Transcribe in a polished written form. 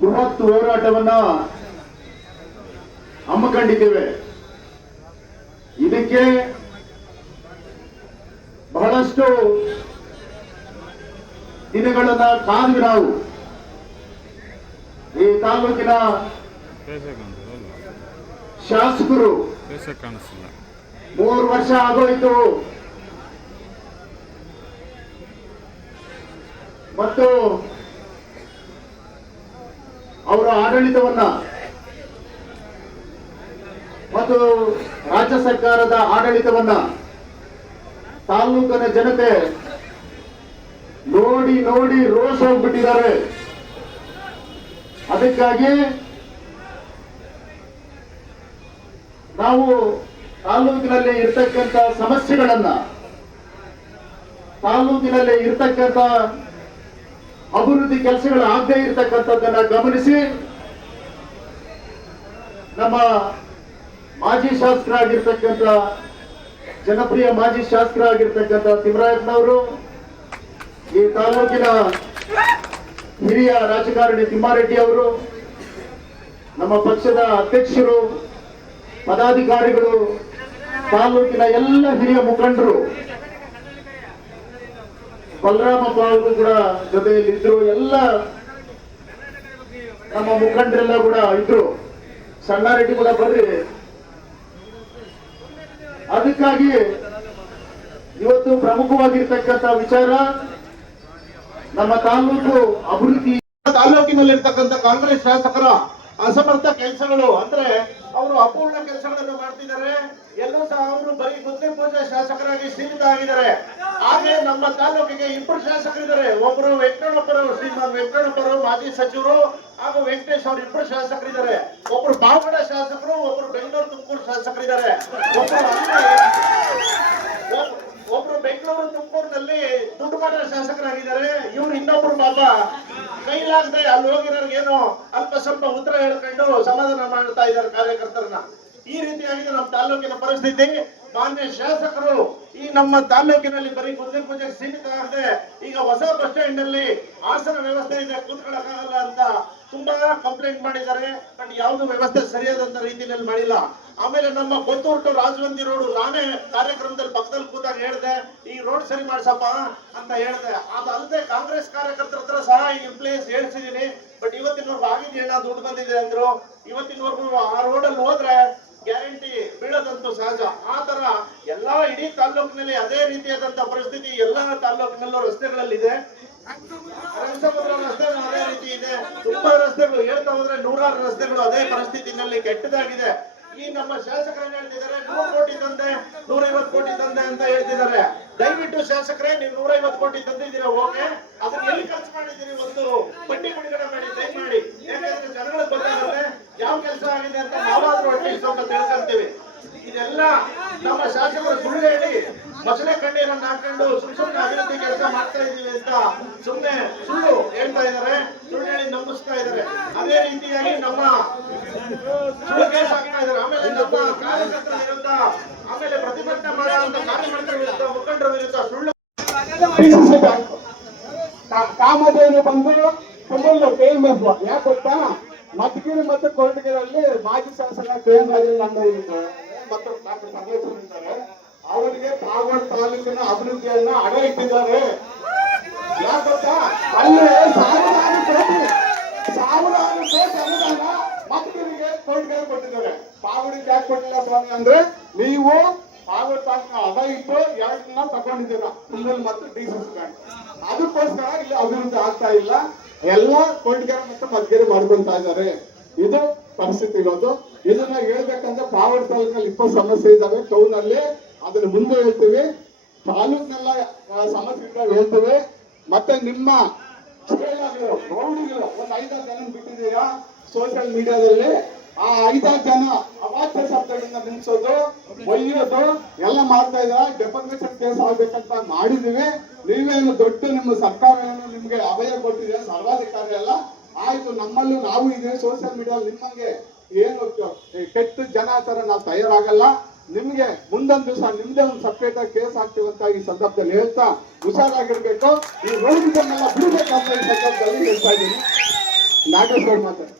ಬೃಹತ್ ಹೋರಾಟವನ್ನ ಹಮ್ಮಿಕೊಂಡಿದ್ದೇವೆ. ಇದಕ್ಕೆ ಬಹಳಷ್ಟು ದಿನಗಳನ್ನ ಕಾದು ನಾವು ಈ ತಾಲೂಕಿನ ಶಾಸಕರು 3 ವರ್ಷ ಆಗೋಯ್ತು ಮತ್ತು ಅವರ ಆಡಳಿತವನ್ನ ಮತ್ತು ರಾಜ್ಯ ಸರ್ಕಾರದ ಆಡಳಿತವನ್ನ ತಾಲೂಕಿನ ಜನತೆ ನೋಡಿ ನೋಡಿ ರೋಷ ಹೋಗ್ಬಿಟ್ಟಿದ್ದಾರೆ. ಅದಕ್ಕಾಗಿ ನಾವು ತಾಲೂಕಿನಲ್ಲಿ ಇರ್ತಕ್ಕಂಥ ಸಮಸ್ಯೆಗಳನ್ನ, ತಾಲೂಕಿನಲ್ಲಿ ಇರ್ತಕ್ಕಂಥ ಅಭಿವೃದ್ಧಿ ಕೆಲಸಗಳು ಆಗದೇ ಇರತಕ್ಕಂಥದ್ದನ್ನ ಗಮನಿಸಿ ನಮ್ಮ ಮಾಜಿ ಶಾಸಕರಾಗಿರ್ತಕ್ಕಂಥ ಜನಪ್ರಿಯ ಮಾಜಿ ಶಾಸಕರಾಗಿರ್ತಕ್ಕಂಥ ತಿಮ್ಮರಾಯಪ್ಪನವರು, ಈ ತಾಲೂಕಿನ ಹಿರಿಯ ರಾಜಕಾರಣಿ ತಿಮ್ಮಾರೆಡ್ಡಿ ಅವರು, ನಮ್ಮ ಪಕ್ಷದ ಅಧ್ಯಕ್ಷರು, ಪದಾಧಿಕಾರಿಗಳು, ತಾಲೂಕಿನ ಎಲ್ಲ ಹಿರಿಯ ಮುಖಂಡರು, ಬಲರಾಮಪ್ಪ ಅವರು ಕೂಡ ಜೊತೆಯಲ್ಲಿ ಇದ್ರು, ಎಲ್ಲ ನಮ್ಮ ಮುಖಂಡರೆಲ್ಲ ಕೂಡ ಇದ್ರು, ಸಣ್ಣಾರೆಡ್ಡಿ ಕೂಡ ಬರ್ರಿ. ಅದಕ್ಕಾಗಿ ಇವತ್ತು ಪ್ರಮುಖವಾಗಿರ್ತಕ್ಕಂಥ ವಿಚಾರ ನಮ್ಮ ತಾಲೂಕು ಅಭಿವೃದ್ಧಿ. ತಾಲೂಕಿನಲ್ಲಿರ್ತಕ್ಕಂಥ ಕಾಂಗ್ರೆಸ್ ಶಾಸಕರ ಅಸಮರ್ಥ ಕೆಲಸಗಳು ಅಂದ್ರೆ ಅವರು ಅಪೂರ್ಣ ಕೆಲಸಗಳನ್ನು ಮಾಡ್ತಿದ್ದಾರೆ. ಎಲ್ಲೂ ಸಹ ಅವರು ಬರೀ ಗುದ್ಲಿ ಪೂಜೆ ಶಾಸಕರಾಗಿ ಸೀಮಿತ ಆಗಿದ್ದಾರೆ. ಹಾಗೆ ನಮ್ಮ ತಾಲೂಕಿಗೆ 2 ಶಾಸಕರಿದ್ದಾರೆ. ಒಬ್ಬರು ವೆಂಕಟಪ್ಪರು, ಶ್ರೀಮಾನ್ ವೆಂಕಟಪ್ಪರು ಮಾಜಿ ಸಚಿವರು, ಹಾಗೂ ವೆಂಕಟೇಶ್ ಅವರು 2 ಶಾಸಕರಿದ್ದಾರೆ. ಒಬ್ಬರು ಪಾವಗಡ ಶಾಸಕರು, ಒಬ್ಬರು ಬೆಂಗಳೂರು ತುಮಕೂರು ಶಾಸಕರಿದ್ದಾರೆ. ಒಬ್ರು ಬೆಂಗಳೂರು ತುಮಕೂರಿನಲ್ಲಿ ದುಡ್ಡು ಮಾಡೋ ಶಾಸಕರಾಗಿದ್ದಾರೆ. ಇವ್ರು ಇನ್ನೊಬ್ರು ಪಾಪ ಕೈಲಾಗದೆ ಅಲ್ಲಿ ಹೋಗಿರೋರ್ಗೆ ಏನೋ ಅಲ್ಪ ಸ್ವಲ್ಪ ಉತ್ತರ ಹೇಳ್ಕೊಂಡು ಸಮಾಧಾನ ಮಾಡ್ತಾ ಇದ್ದಾರೆ ಕಾರ್ಯಕರ್ತರನ್ನ. ಈ ರೀತಿಯಾಗಿದೆ ನಮ್ಮ ತಾಲೂಕಿನ ಪರಿಸ್ಥಿತಿ. ಮಾನ್ಯ ಶಾಸಕರು ಈ ನಮ್ಮ ತಾಲೂಕಿನಲ್ಲಿ ಬರೀ ಗುದ್ಲಿ ಪೂಜೆಗೆ ಸೀಮಿತ ಆಗದೆ ಈಗ ಹೊಸ ಬಸ್ ಸ್ಟ್ಯಾಂಡ್ ನಲ್ಲಿ ಆಸನ ವ್ಯವಸ್ಥೆ ಇದೆ, ಕೂತ್ಕೊಳ್ಳಕ್ಕಾಗಲ್ಲ ಅಂತ ತುಂಬಾ ಕಂಪ್ಲೇಂಟ್ ಮಾಡಿದ್ದಾರೆ. ಬಟ್ ಯಾವ್ದು ವ್ಯವಸ್ಥೆ ಸರಿಯಾದಂತ ರೀತಿಯಲ್ಲಿ ಮಾಡಿಲ್ಲ. ಆಮೇಲೆ ನಮ್ಮ ಕೊತ್ತೂರು ಟು ರಾಜವಂತಿ ರೋಡ್ ನಾನೇ ಕಾರ್ಯಕ್ರಮದಲ್ಲಿ ಪಕ್ಕದಲ್ಲಿ ಕೂತಾಗ ಹೇಳಿದೆ, ಈ ರೋಡ್ ಸರಿ ಮಾಡ್ಸಪ್ಪ ಅಂತ ಹೇಳಿದೆ. ಅದಲ್ಲದೆ ಕಾಂಗ್ರೆಸ್ ಕಾರ್ಯಕರ್ತರ ಹತ್ರ ಸಹ ಈ ಪ್ಲೇಸ್ ಹೇಳ್ಸಿದೀನಿ. ಬಟ್ ಇವತ್ತಿನವರೆಗೂ ಆಗಿದೆಯಣ್ಣ, ದುಡ್ಡು ಬಂದಿದೆ ಅಂದ್ರು. ಇವತ್ತಿನವರೆಗೂ ಆ ರೋಡಲ್ಲಿ ಹೋದ್ರೆ ಗ್ಯಾರಂಟಿ ಬೀಳೋದಂತೂ ಸಹಜ. ಆ ತರ ಎಲ್ಲಾ ಇಡೀ ತಾಲೂಕಿನಲ್ಲಿ ಅದೇ ರೀತಿಯಾದಂತ ಪರಿಸ್ಥಿತಿ ಎಲ್ಲಾ ತಾಲೂಕಿನಲ್ಲೂ ರಸ್ತೆಗಳಲ್ಲಿದೆ. ರಂಗಸಮುದ್ರ ರಸ್ತೆ ಅದೇ ರೀತಿ ಇದೆ. ತುಂಬಾ ರಸ್ತೆಗಳು ಹೇಳ್ತಾ ಹೋದ್ರೆ 100 ರಸ್ತೆಗಳು ಅದೇ ಪರಿಸ್ಥಿತಿನಲ್ಲಿ ಕೆಟ್ಟದಾಗಿದೆ. ಈ ನಮ್ಮ ಶಾಸಕರು ಹೇಳ್ತಿದ್ದಾರೆ 100 ಕೋಟಿ ತಂದೆ, 150 ಕೋಟಿ ತಂದೆ ಅಂತ ಹೇಳ್ತಿದ್ದಾರೆ. ದಯವಿಟ್ಟು ಶಾಸಕರೇ, ನೀವು 150 ಕೋಟಿ ತಂದಿದ್ದೀರಾ, ಓಕೆ, ಅದನ್ನ ಎಲ್ಲಿ ಖರ್ಚು ಮಾಡಿದ್ದೀರಿ ಒಂದು ಪಟ್ಟಿ ಬಿಡುಗಡೆ ಮಾಡಿ ದಯಮಾಡಿ. ಯಾಕಂದ್ರೆ ಜನಗಳಿಗೆ ಗೊತ್ತಾಗುತ್ತೆ ಯಾವ ಕೆಲಸ ಆಗಿದೆ ಅಂತ ನಾವಾದ್ರೂ ಅಟ್ಲೀಸ್ಟ್ ಸ್ವಲ್ಪ ತಿಳ್ಕೊಂತೀವಿ. ಇದೆಲ್ಲ ನಮ್ಮ ಶಾಸಕರು ಸುಳ್ಳು ಹೇಳಿ ಮೊಸಳೆ ಕಣ್ಣೀರನ್ನ ಹಾಕೊಂಡು ಸುಮ್ಮನೆ ಅಭಿವೃದ್ಧಿ ಕೆಲಸ ಮಾಡ್ತಾ ಇದೀವಿ ಅಂತ ಸುಮ್ಮನೆ ಸುಳ್ಳು ಹೇಳ್ತಾ ಇದ್ದಾರೆ, ಸುಳ್ಳು ಹೇಳಿ ನಂಬಿಸ್ತಾ ಇದ್ದಾರೆ. ಅದೇ ರೀತಿಯಾಗಿ ನಮ್ಮ ಸುಳ್ಳು ಕೇಸ್ ಹಾಕ್ತಾ ಇದ್ದಾರೆ. ಆಮೇಲೆ ನಮ್ಮ ಕಾರ್ಯಕರ್ತರ ವಿರುದ್ಧ, ಆಮೇಲೆ ಪ್ರತಿಭಟನೆ ಮಾಡುವಂತ ಕಾರ್ಯಕರ್ತರ ವಿರುದ್ಧ, ಮುಖಂಡರ ವಿರುದ್ಧ ಸುಳ್ಳು ಕಾಮಧೇನು ಬಂದು ತುಂಬಲು ಫೇಮಸ್. ಯಾಕೆ ಗೊತ್ತಾ, ಮಧುಗಿರಿ ಮತ್ತು ಕೊರಟಗೆರೆಯಲ್ಲಿ ಮಾಜಿ ಶಾಸಕ KN ರಾಜೇಂದ್ರ ಇದ್ದಾರೆ ಮತ್ತು ಡಾಕ್ಟರ್ ಪರಮೇಶ್ವರ್ ಇದ್ದಾರೆ. ಅವರಿಗೆ ಪಾವಗಡ ತಾಲೂಕಿನ ಅಭಿವೃದ್ಧಿಯನ್ನ ಅಡ ಇಟ್ಟಿದ್ದಾರೆ. ಯಾಕೆ ಗೊತ್ತಾ, ಅಲ್ಲಿ ಸಾವಿರಾರು ಕೋಟಿ ಅನುದಾನ ಮಧುಗಿರಿಗೆ ಕೊರಟಗೆರೆ ಕೊಟ್ಟಿದ್ದಾರೆ. ಪಾವಗಡಿಗೆ ಯಾಕೆ ಕೊಟ್ಟಿಲ್ಲ ಸ್ವಾಮಿ ಅಂದ್ರೆ, ನೀವು ಪಾವಗಡ ತಾಲೂಕಿನ ಅಡ ಇಟ್ಟು 2 ತಗೊಂಡಿದ್ದೀರಾ, ಕುಂದಲ್ ಮತ್ತು DCC ಬ್ಯಾಂಕ್. ಅದಕ್ಕೋಸ್ಕರ ಇಲ್ಲಿ ಅಭಿವೃದ್ಧಿ ಆಗ್ತಾ ಇಲ್ಲ. ಎಲ್ಲ ಕೊರಟಗೆರೆ ಮತ್ತು ಮಧುಗಿರಿ ಮಾಡ್ಕೊಂತಾ ಇದ್ದಾರೆ. ಇದು ಪರಿಸ್ಥಿತಿ ಇರೋದು. ಇದನ್ನ ಹೇಳ್ಬೇಕಂದ್ರೆ ಪಾವಗಡ ತಾಲೂಕಿನಲ್ಲಿ 20 ಸಮಸ್ಯೆ ಇದಾವೆ ಟೌನ್ ಅಲ್ಲಿ. ಅದನ್ನ ಮುಂದೆ ಹೇಳ್ತೀವಿ. ತಾಲೂಕಿನೆಲ್ಲ ಸಮಸ್ಯೆ ಇದ್ದಾವೆ ಹೇಳ್ತೀವಿ. ಮತ್ತೆ ನಿಮ್ಮ ರೌಡಿಗಳು ಒಂದು 5-6 ಜನ ಬಿಟ್ಟಿದ್ದೀರಾ ಸೋಷಿಯಲ್ ಮೀಡಿಯಾದಲ್ಲಿ. ಆ 5-6 ಜನ ಅವಾಚ್ಯ ಶಬ್ದಗಳನ್ನ ನಿಲ್ಸೋದು, ಒಯ್ಯೋದು ಎಲ್ಲ ಮಾಡ್ತಾ ಇದ್ದಾರೆ. ಡೆಫರ್ಮೇಷನ್ ಕೇಸ್ ಆಗ್ಬೇಕಂತ ಮಾಡಿದೀವಿ. ನೀವೇನು ದೊಡ್ಡ ನಿಮ್ಮ ಸರ್ಕಾರ ಏನು ನಿಮ್ಗೆ ಅಭಯ ಕೊಟ್ಟಿದೆ, ಸರ್ವಾಧಿಕಾರಿ ಅಲ್ಲ. ಆಯ್ತು, ನಮ್ಮಲ್ಲೂ ನಾವು ಇದೀವಿ. ಸೋಷಿಯಲ್ ಮೀಡಿಯಾ ನಿಮ್ಮಂಗೆ ಏನು ಕೆಟ್ಟ ಜನ ತರ ನಾವು ತಯಾರಾಗಲ್ಲ. ನಿಮ್ಗೆ ಮುಂದೊಂದು ದಿವಸ ನಿಮ್ದೇ ಒಂದು ಸಪ್ರೇಟ್ ಆಗಿ ಕೇಸ್ ಆಗ್ತೀವಂತ ಈ ಸಂದರ್ಭದಲ್ಲಿ ಹೇಳ್ತಾ ಹುಷಾರಾಗಿರ್ಬೇಕು. ಈ ರೋಗಿಗಳನ್ನೆಲ್ಲ ಬಿಡಬೇಕಂತ ಈ ಸಂದರ್ಭದಲ್ಲಿ ಹೇಳ್ತಾ ಇದ್ದೀನಿ. ನಾಗೇಶ್ವರ್ ಮಾತಾಡ್ತಾರೆ.